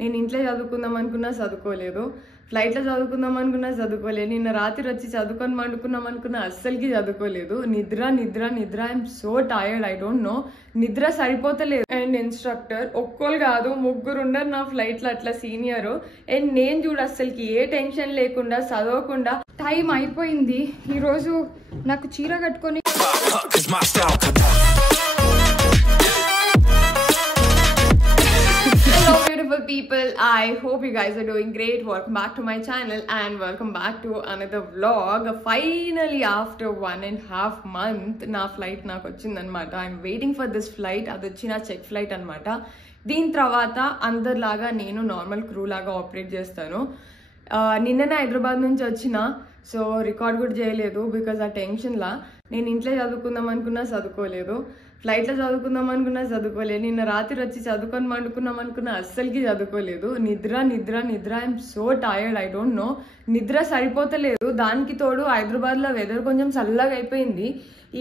నేను ఇంట్లో చదువుకుందాం అనుకున్నా చదువుకోలేదు, ఫ్లైట్లో చదువుకుందాం అనుకున్నా చదువుకోలేదు, నిన్న రాత్రి వచ్చి చదువుకొని పండుకున్నాం అనుకున్నా అస్సలకి చదువుకోలేదు. నిద్ర నిద్ర నిద్ర, I'm so tired, I don't know, నిద్ర సరిపోతలేదు. అండ్ ఇన్స్ట్రక్టర్ ఒక్కరు కాదు ముగ్గురు ఉండరు నా ఫ్లైట్లో అట్లా సీనియర్. అండ్ నేను చూడు అస్సలకి ఏ టెన్షన్ లేకుండా చదవకుండా టైం అయిపోయింది. ఈరోజు నాకు చీర కట్టుకొని Hello beautiful people, I hope you guys are doing great. Welcome back to my channel and welcome back to another vlog. Finally after 1.5 months na flight naaku ochindannamata. I'm waiting for this flight. Adi ochina check flight annamata. Deen tarvata andarlaga nenu normal crew laga operate chestanu. నిన్ననే హైదరాబాద్ నుంచి వచ్చిన, so record కూడా చేయలేదు because ఆ టెన్షన్లా. నేను ఇంట్లో చదువుకుందాం అనుకున్నా చదువుకోలేదు, ఫ్లైట్లో చదువుకుందాం అనుకున్నా చదువుకోలేదు, నిన్న రాత్రి వచ్చి చదువుకొని పండుకున్నాం అనుకున్నా అస్సలకి చదువుకోలేదు. నిద్ర నిద్ర నిద్ర, I'm so tired, I don't know, నిద్ర సరిపోతలేదు. దానికి తోడు హైదరాబాద్లో వెదర్ కొంచెం చల్లగా అయిపోయింది.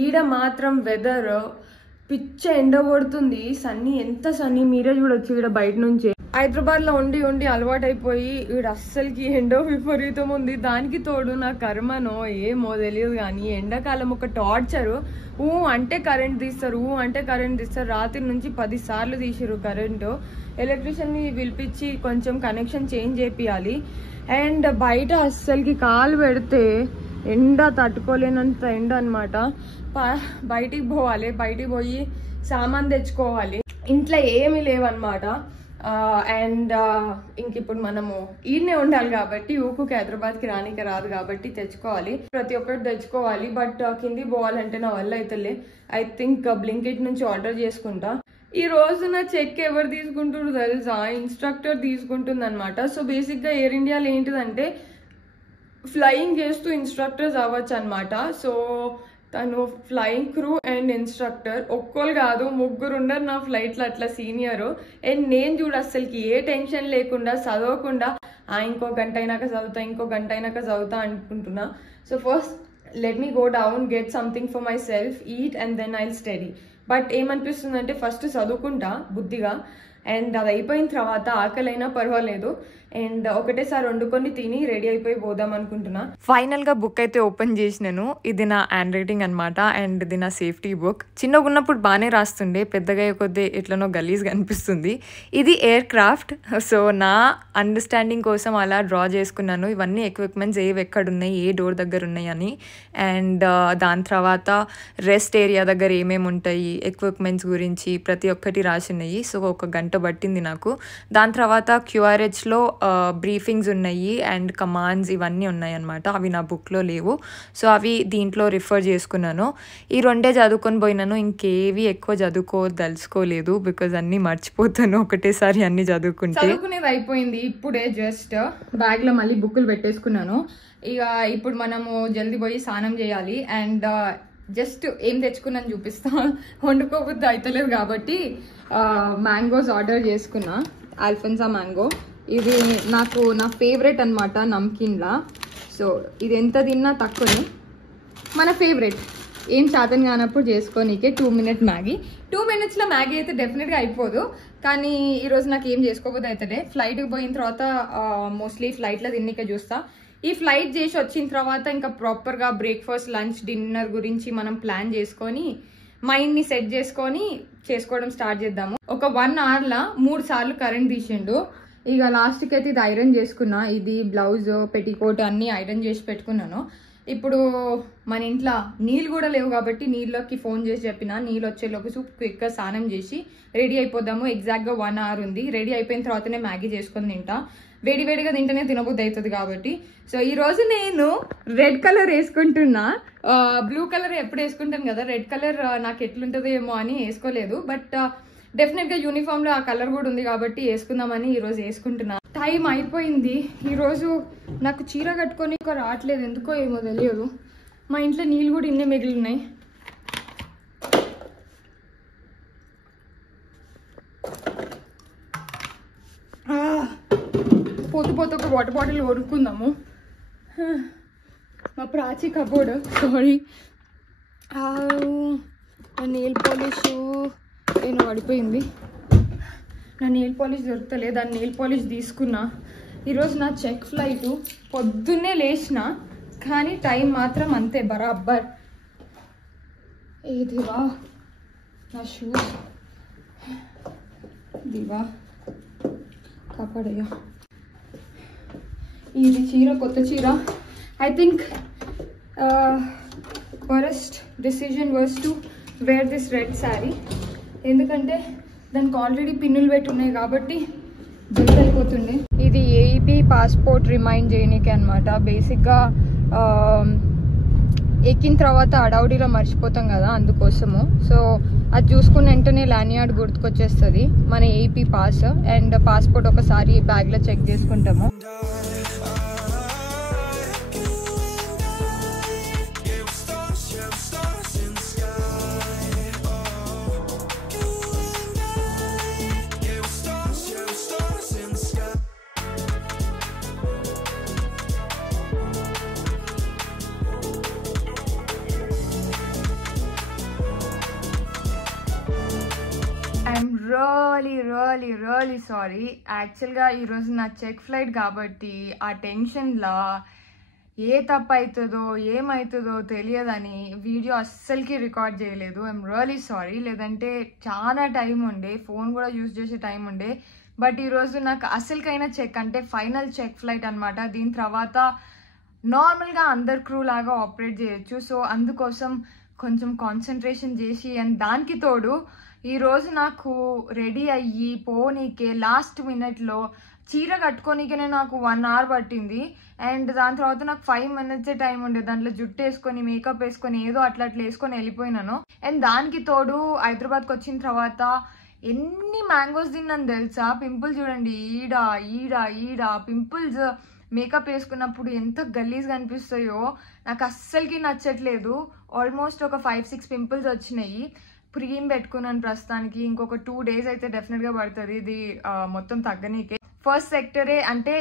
ఈడ మాత్రం వెదర్ పిచ్చ ఎండ కొడుతుంది. సన్నీ ఎంత సన్నీ మీరే చూడొచ్చు ఈడ బయట నుంచి. హైదరాబాద్లో ఉండి ఉండి అలవాటు అయిపోయి ఈడ అస్సలకి ఎండ విపరీతం ఉంది. దానికి తోడు నా కర్మనో ఏమో తెలియదు కానీ ఎండాకాలం ఒక టార్చరు. అంటే కరెంట్ తీస్తారు, అంటే కరెంట్ తీస్తారు. రాత్రి నుంచి 10 సార్లు తీసిరు కరెంటు. ఎలక్ట్రీషియన్ని పిలిపించి కొంచెం కనెక్షన్ చేంజ్ చేపియాలి. అండ్ బయట అస్సలకి కాలు పెడితే ఎండ తట్టుకోలేనంత ఎండ అనమాట. బయటికి పోవాలి, బయటికి పోయి సామాన్ తెచ్చుకోవాలి. ఇంట్లో ఏమీ లేవన్నమాట. అండ్ ఇంక ఇప్పుడు మనము ఈడనే ఉండాలి కాబట్టి ఊకుకి హైదరాబాద్కి రానికి రాదు కాబట్టి తెచ్చుకోవాలి, ప్రతి ఒక్కటి తెచ్చుకోవాలి. బట్ కింది పోవాలంటే నా వల్ల అయితేలే. ఐ థింక్ బ్లింకిట్ నుంచి ఆర్డర్ చేసుకుంటా. ఈ రోజు నా చెక్ ఎవరు తీసుకుంటారు తెలుసా? ఇన్స్ట్రక్టర్ తీసుకుంటుంది అనమాట. సో బేసిక్గా ఎయిర్ ఇండియాలో ఏంటిదంటే ఫ్లయింగ్ చేస్తూ ఇన్స్ట్రక్టర్స్ అవ్వచ్చు అనమాట. సో తను ఫ్లయింగ్ క్రూ అండ్ ఇన్స్ట్రక్టర్ ఒక్కరు కాదు ముగ్గురు ఉండరు నా ఫ్లైట్లో అట్లా సీనియర్. అండ్ నేను చూడు అస్సలకి ఏ టెన్షన్ లేకుండా చదవకుండా ఇంకో గంట అయినాక చదువుతా, ఇంకో గంట అయినాక చదువుతా అనుకుంటున్నా. So first let me go down, get something for myself, eat and then I'll study. But ఏమనిపిస్తుంది అంటే ఫస్ట్ చదువుకుంటా బుద్ధిగా, అండ్ అది అయిపోయిన తర్వాత ఆకలైనా పర్వాలేదు అండ్ ఒకటేసారి వండుకొని తిని రెడీ అయిపోయి పోదాం అనుకుంటున్నా. ఫైనల్గా బుక్ అయితే ఓపెన్ చేసినాను. ఇది నా హ్యాండ్ రైటింగ్ అనమాట అండ్ ఇది నా సేఫ్టీ బుక్. చిన్నగా ఉన్నప్పుడు బాగానే రాస్తుండే, పెద్దగా కొద్ది ఎట్లనో గలీజ్గా అనిపిస్తుంది. ఇది ఎయిర్ క్రాఫ్ట్, సో నా అండర్స్టాండింగ్ కోసం అలా డ్రా చేసుకున్నాను. ఇవన్నీ ఎక్విప్మెంట్స్ ఏవి ఎక్కడున్నాయి, ఏ డోర్ దగ్గర ఉన్నాయి అని. అండ్ దాని తర్వాత రెస్ట్ ఏరియా దగ్గర ఏమేమి ఉంటాయి, ఎక్విప్మెంట్స్ గురించి ప్రతి ఒక్కటి రాసినాయి. సో ఒక గంట పట్టింది నాకు. దాని తర్వాత QRHలో బ్రీఫింగ్స్ ఉన్నాయి అండ్ కమాండ్స్ ఇవన్నీ ఉన్నాయి అనమాట. అవి నా బుక్లో లేవు, సో అవి దీంట్లో రిఫర్ చేసుకున్నాను. ఈ రెండే చదువుకొని పోయినాను, ఇంకేవి ఎక్కువ చదువుకోదలుచుకోలేదు బికాజ్ అన్నీ మర్చిపోతాను ఒకటేసారి అన్నీ చదువుకునేది అయిపోయింది. ఇప్పుడే జస్ట్ బ్యాగ్లో మళ్ళీ బుక్కులు పెట్టేసుకున్నాను. ఇక ఇప్పుడు మనము జల్దీ పోయి స్నానం చేయాలి. అండ్ జస్ట్ ఏం తెచ్చుకున్నాను చూపిస్తా, వండుకోబుద్ది అవుతలేదు కాబట్టి మ్యాంగోస్ ఆర్డర్ చేసుకున్నా. ఆల్ఫెన్సా మ్యాంగో, ఇది నాకు నా ఫేవరెట్ అనమాట నమ్కిన్లా. సో ఇది ఎంత తిన్నా తక్కువనే, మన ఫేవరెట్. ఏం శాతం కానప్పుడు చేసుకోనీకే 2 minute మ్యాగీ. 2 minutesలో మ్యాగీ అయితే డెఫినెట్గా అయిపోదు, కానీ ఈరోజు నాకు ఏం చేసుకోబోద్దు అవుతుంది. ఫ్లైట్కి పోయిన తర్వాత మోస్ట్లీ ఫ్లైట్లో తిన్నికే చూస్తా. ఈ ఫ్లైట్ చేసి వచ్చిన తర్వాత ఇంకా ప్రాపర్గా బ్రేక్ఫాస్ట్, లంచ్, డిన్నర్ గురించి మనం ప్లాన్ చేసుకొని మైండ్ని సెట్ చేసుకొని చేసుకోవడం స్టార్ట్ చేద్దాము. ఒక 1 hourలో 3 సార్లు కరెంట్ తీసిండు. ఇక లాస్ట్కి అయితే ఇది ఐరన్ చేసుకున్నా. ఇది బ్లౌజ్, పెట్టికోట్ అన్నీ ఐరన్ చేసి పెట్టుకున్నాను. ఇప్పుడు మన ఇంట్లో నీళ్ళు కూడా లేవు కాబట్టి నీళ్ళకి ఫోన్ చేసి చెప్పిన, నీళ్ళు వచ్చేలోపు క్విక్గా స్నానం చేసి రెడీ అయిపోదాము. ఎగ్జాక్ట్గా 1 hour ఉంది. రెడీ అయిపోయిన తర్వాతనే మ్యాగీ చేసుకొని తింటా. వేడివేడిగా తింటేనే తినబుద్ధి అవుతుంది కాబట్టి. సో ఈరోజు నేను రెడ్ కలర్ వేసుకుంటున్నా. బ్లూ కలర్ ఎప్పుడు వేసుకుంటాను కదా, రెడ్ కలర్ నాకు ఎట్లుంటుందో ఏమో అని వేసుకోలేదు. బట్ డెఫినెట్గా యూనిఫామ్లో ఆ కలర్ కూడా ఉంది కాబట్టి వేసుకుందామని ఈరోజు వేసుకుంటున్నా. టైం అయిపోయింది. ఈరోజు నాకు చీర కట్టుకొని రావట్లేదు ఎందుకో ఏమో తెలియదు. మా ఇంట్లో నీళ్ళు కూడా ఇన్నే మిగిలి ఉన్నాయి. పోతూ పోతూ ఒక వాటర్ బాటిల్ కొనుక్కుందాము. మా Prachi cupboard, sorry, nail polish ఏమో పడిపోయింది. నా నెయిల్ పాలిష్ దొరుకుతలే, దాని నెయిల్ పాలిష్ తీసుకున్నా. ఈరోజు నా చెక్ ఫ్లైట్, పొద్దున్నే లేచిన కానీ టైం మాత్రం అంతే బరాబర్. ఏ దివా నా షూస్, దివా కాపాడయ్యా. ఇది చీర, కొత్త చీర. I think first decision was to wear this red sari. ఎందుకంటే దానికి ఆల్రెడీ పిన్నులు పెట్టి ఉన్నాయి కాబట్టి జల్ది అయిపోతుండే. ఇది ఏఈపీ పాస్పోర్ట్ రిమైండ్ చేయనీకి అనమాట. బేసిక్గా ఎక్కిన తర్వాత అడౌడీలో మర్చిపోతాం కదా, అందుకోసము. సో అది చూసుకున్న వెంటనే లానియార్డ్ గుర్తుకొచ్చేస్తుంది, మన ఏఈపీ పాస్ అండ్ పాస్పోర్ట్ ఒకసారి బ్యాగ్లో చెక్ చేసుకుంటాము. I'm really sorry. యాక్చువల్గా ఈరోజు నా చెక్ ఫ్లైట్ కాబట్టి ఆ టెన్షన్లా ఏ తప్పు అవుతుందో ఏమవుతుందో తెలియదని వీడియో అస్సలకి రికార్డ్ చేయలేదు. I'm really sorry. లేదంటే చాలా టైం ఉండే, ఫోన్ కూడా యూజ్ చేసే టైం ఉండే. బట్ ఈరోజు నాకు అసలుకైనా చెక్ అంటే ఫైనల్ చెక్ ఫ్లైట్ అనమాట. దీని తర్వాత నార్మల్గా అందరు క్రూ లాగా ఆపరేట్ చేయొచ్చు. సో అందుకోసం కొంచెం కాన్సన్ట్రేషన్ చేసి, అండ్ దానికి తోడు ఈరోజు నాకు రెడీ అయ్యి పోనీకే లాస్ట్ మినిట్లో చీర కట్టుకోనికే నాకు 1 hour పట్టింది. అండ్ దాని తర్వాత నాకు 5 minutes టైం ఉండే. దాంట్లో జుట్టు వేసుకొని మేకప్ వేసుకొని ఏదో అట్లా వేసుకొని వెళ్ళిపోయినాను. అండ్ దానికి తోడు హైదరాబాద్కి వచ్చిన తర్వాత ఎన్ని మ్యాంగోస్ తిన్నాను తెలుసా. పింపుల్స్ చూడండి, ఈడ ఈడ ఈడ పింపుల్స్. మేకప్ వేసుకున్నప్పుడు ఎంత గలీజ్గా అనిపిస్తాయో నాకు అస్సలకి నచ్చట్లేదు. ఆల్మోస్ట్ ఒక 5-6 పింపుల్స్ వచ్చినాయి. క్రీమ్ పెట్టుకున్నాను ప్రస్తుతానికి. ఇంకొక 2 days అయితే డెఫినెట్గా పడుతుంది ఇది మొత్తం తగ్గనీకే. ఫస్ట్ సెక్టరే అంటే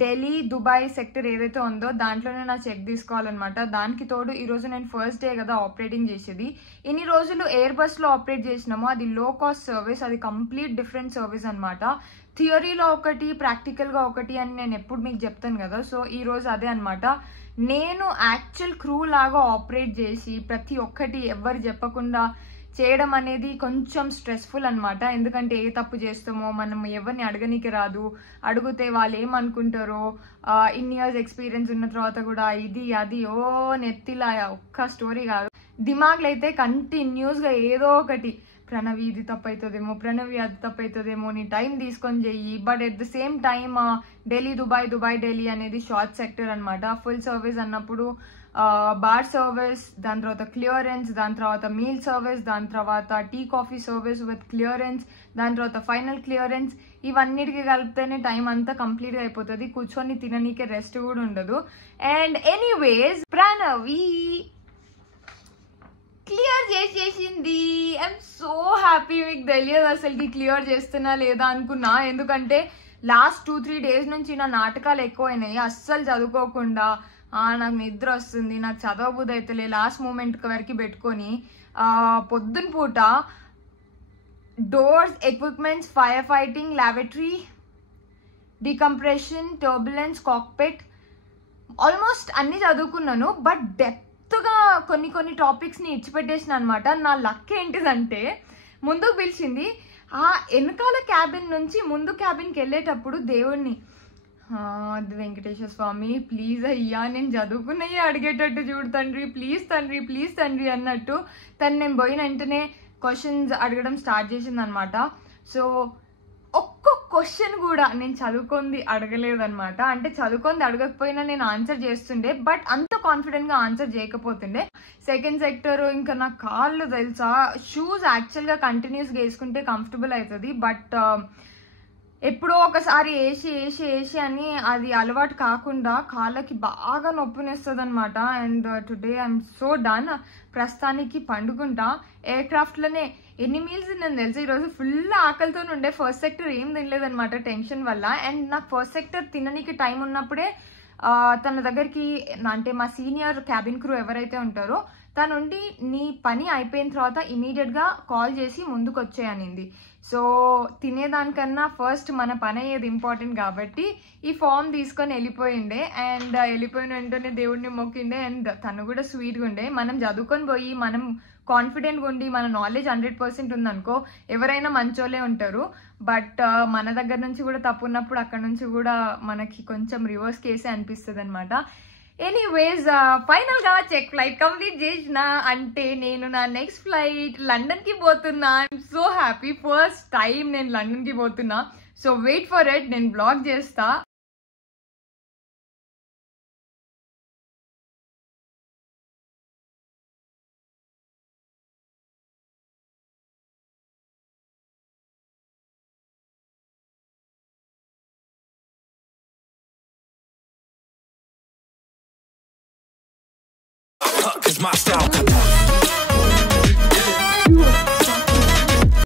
ఢిల్లీ దుబాయ్ సెక్టర్ ఏదైతే ఉందో దాంట్లోనే నా చెక్ తీసుకోవాలన్నమాట. దానికి తోడు ఈరోజు నేను ఫస్ట్ డే కదా ఆపరేటింగ్ చేసేది. ఇన్ని రోజులు ఎయిర్ బస్లో ఆపరేట్ చేసినాము, అది లో కాస్ట్ సర్వీస్, అది కంప్లీట్ డిఫరెంట్ సర్వీస్ అనమాట. థియరీలో ఒకటి, ప్రాక్టికల్గా ఒకటి అని నేను ఎప్పుడు మీకు చెప్తాను కదా. సో ఈరోజు అదే అనమాట. నేను యాక్చువల్ క్రూ లాగా ఆపరేట్ చేసి ప్రతి ఒక్కటి ఎవరు చెప్పకుండా చేయడం అనేది కొంచెం స్ట్రెస్ఫుల్ అనమాట. ఎందుకంటే ఏ తప్పు చేస్తామో మనం ఎవరిని అడగనీకి రాదు, అడిగితే వాళ్ళు ఏమనుకుంటారో. ఇన్ని ఇయర్స్ ఎక్స్పీరియన్స్ ఉన్న తర్వాత కూడా ఇది అది నెత్తిలా ఒక్క స్టోరీ కాదు. దిమాగ్లో అయితే కంటిన్యూస్గా ఏదో ఒకటి, ప్రణవి ఇది తప్పు అవుతుందేమో, ప్రణవి అది తప్పు అవుతుందేమో, నీ టైం తీసుకొని చెయ్యి. But at the same time Delhi Dubai, Dubai Delhi అనేది షార్ట్ సెక్టర్ అనమాట. ఫుల్ సర్వీస్ అన్నప్పుడు బార్ సర్వీస్, దాని తర్వాత క్లియరెన్స్, దాని తర్వాత మీల్ సర్వీస్, దాని తర్వాత tea coffee service with clearance, దాని తర్వాత ఫైనల్ క్లియరెన్స్, ఇవన్నిటికీ కలిపితేనే టైం అంతా కంప్లీట్గా అయిపోతుంది. కూర్చొని తిననీకే రెస్ట్ కూడా ఉండదు. అండ్ ఎనీవేస్ ప్రణవి క్లియర్ చేసేసింది. I'm so happy. మీకు తెలియదు అసలుకి క్లియర్ చేస్తున్నా లేదా అనుకున్నా. ఎందుకంటే లాస్ట్ 2-3 days నుంచి నా నాటకాలు ఎక్కువైనాయి. అస్సలు చదువుకోకుండా నాకు నిద్ర వస్తుంది, నాకు చదవబుద్ధి అవుతలే, లాస్ట్ మూమెంట్ వరకు పెట్టుకొని పొద్దున పూట doors, equipments, fire fighting, laboratory, decompression, turbulence, cockpit, almost అన్ని చదువుకున్నాను. బట్ డెప్త్గా కొన్ని టాపిక్స్ని ఇచ్చిపెట్టేసిన అనమాట. నా లక్ ఏంటిదంటే ముందుకు పిలిచింది. ఆ వెనకాల క్యాబిన్ నుంచి ముందు క్యాబిన్కి వెళ్ళేటప్పుడు దేవుణ్ణి, వెంకటేశ్వర స్వామి ప్లీజ్ అయ్యా నేను చదువుకున్నయ్యే అడిగేటట్టు చూడు తండ్రి, ప్లీజ్ తండ్రి, ప్లీజ్ తండ్రి అన్నట్టు తను నేను పోయిన వెంటనే క్వశ్చన్స్ అడగడం స్టార్ట్ చేసింది అనమాట. సో ఒక్క క్వశ్చన్ కూడా నేను చదువుకుంది అడగలేదనమాట. అంటే చదువుకుంది అడగకపోయినా నేను ఆన్సర్ చేస్తుండే, బట్ అంత కాన్ఫిడెంట్గా ఆన్సర్ చేయకపోతుండే. సెకండ్ సెక్టర్ ఇంకా నా కాళ్ళు తెలుసా, షూస్ యాక్చువల్గా కంటిన్యూస్గా వేసుకుంటే కంఫర్టబుల్ అవుతుంది. బట్ ఎప్పుడో ఒకసారి వేసి అని అది అలవాటు కాకుండా కాళ్ళకి బాగా నొప్పినేస్తుంది అనమాట. And today I'm so done. ప్రస్తుతానికి పండుకుంటా. ఎయిర్ క్రాఫ్ట్లోనే ఎన్ని మీల్స్ తిన్నాను తెలుసు. ఈరోజు ఫుల్ ఆకలితో ఉండే. ఫస్ట్ సెక్టర్ ఏం తినలేదనమాట టెన్షన్ వల్ల. అండ్ నాకు ఫస్ట్ సెక్టర్ తిననీకి టైం ఉన్నప్పుడే తన దగ్గరికి, అంటే మా సీనియర్ క్యాబిన్ క్రూ ఎవరైతే ఉంటారో తనుండి నీ పని అయిపోయిన తర్వాత ఇమీడియట్గా కాల్ చేసి ముందుకు వచ్చేయనింది. సో తినేదానికన్నా ఫస్ట్ మన పని అయ్యేది ఇంపార్టెంట్ కాబట్టి ఈ ఫామ్ తీసుకొని వెళ్ళిపోయిండే. అండ్ వెళ్ళిపోయిన వెంటనే దేవుడిని మొక్కిండే. అండ్ తను కూడా స్వీట్గా ఉండే. మనం చదువుకొని పోయి మనం కాన్ఫిడెంట్గా ఉండి మన నాలెడ్జ్ 100% ఉందనుకో ఎవరైనా మంచోళ్ళే ఉంటారు. బట్ మన దగ్గర నుంచి కూడా తప్పు ఉన్నప్పుడు అక్కడ నుంచి కూడా మనకి కొంచెం రివర్స్ కేసే అనిపిస్తుంది అనమాట. ఎనీవేస్ ఫైనల్ గా చెక్ ఫ్లైట్ కంప్లీట్ చేసిన. అంటే నేను నా నెక్స్ట్ ఫ్లైట్ లండన్ కి పోతున్నా. I'm so happy. First time నేను లండన్ కి పోతున్నా. సో వెయిట్ ఫర్ ఇట్, నేను బ్లాగ్ చేస్తా. Cause my style